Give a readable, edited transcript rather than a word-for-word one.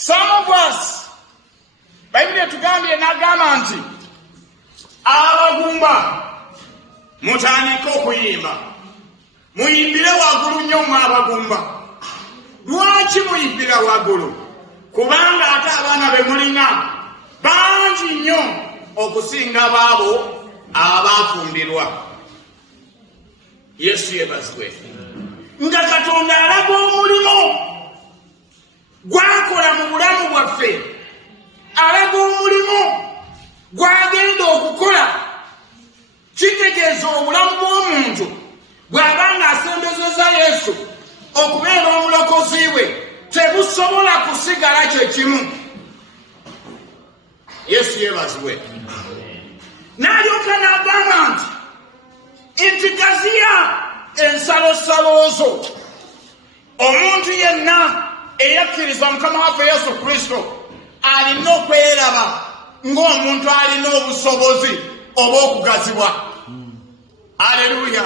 Some of us, Bible tugambye n'agamba nti abagumba mutandika okuyimba. Muyimbire waggulu nnyo mu abagumba. Lwaki muyimbira waggulu? Kubanga ate abaana be mulina bangi nnyo okusinga baabo abaafundirwa. Yesu yebazibwe. Nga Katonda alaga omulimo gwakola mu bulamu bwaffe. Alaga omulimo gwagenda okukola. Kitegeeza obulamu bw'omuntu bw'abanga asembezeza Yesu okubeera omulokozi we tebusobola kusigala kye kimu. Yesu yebazibwe. N'alyoka n'agamba nti gaziya ensalosalo zo. Omuntu yenna eyakkiriza Mukama waffe Yesu Kristo alina okweraba ng'omuntu alina obusobozi obw'okugazibwa. Haleluya.